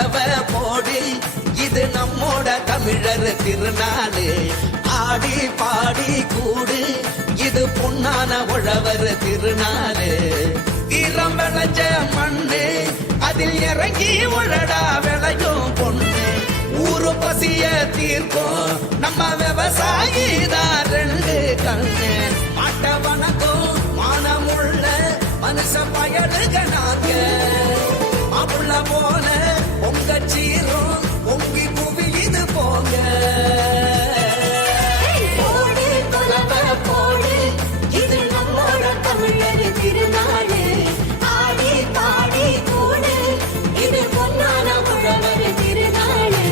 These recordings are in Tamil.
குலவ போடு இது நம்மோட தமிழர் திருநாடு ஆடி பாடி கூடு இது பொன்னான உழவர் திருநாடு வீரம் விளைஞ்ச மண்ணு அதில் இறங்கி உழடா விளையும் பொண்ணு ஊரு பசிய தீர்க்கும் நம்ம விவசாயி தான் ரெண்டு கண்ணு மாட்ட வணக்கம் மானமுள்ள மனுஷ பயலுக நாங்க மாப்புள்ள போல பொங்க சீரும் பொங்கி புவி இது போங்க இது நம்மோட தமிழர் திருநாடு ஆடி பாடி கூடு இது பொன்னான உழவர் திருநாடு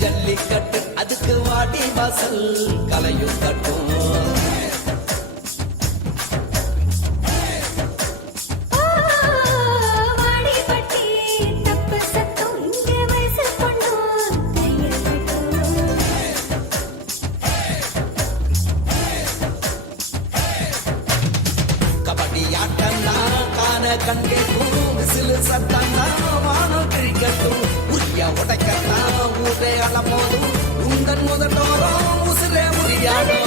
ஜல்லிக்கட்டு அதுக்கு வாடி வாசல் கலையும் கட்டும் கபடி ஆட்டம்னா காண கண்கேட்டும் விசிலு சத்தம்னா வானம் கிரிக்கட்டும் உரிய உடைக்கட்டா ஊரே அலமோதும் உந்தன் முதட்டோரம் உசிரே முறியாடும்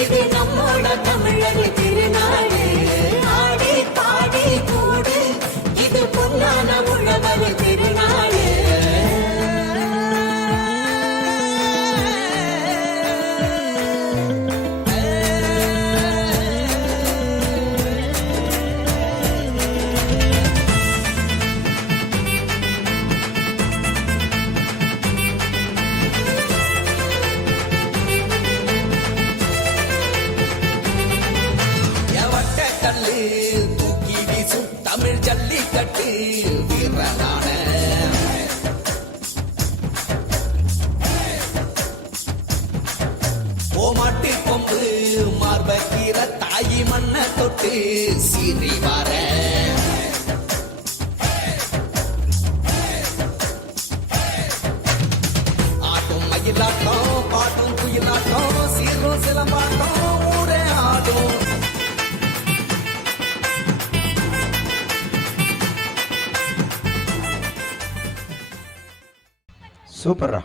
இது நம்மோட தமிழர் திருநாடு ஆடி பாடி கூடு இது பொன்னான உழவர் திருநாடு தூக்கி வீசும் தமிழ் ஜல்லிக்கட்டு வீரனான ஓமாட்டி கொம்பு மார்பக்கீர தாயி மண்ண தொட்டு சீறி வார ஆட்டும் மயிலாட்டம் பாட்டும் குயிலாட்டம் சீரும் சிலம்பாட்டம் ஊரே ஆடும் சூப்பர்ரா.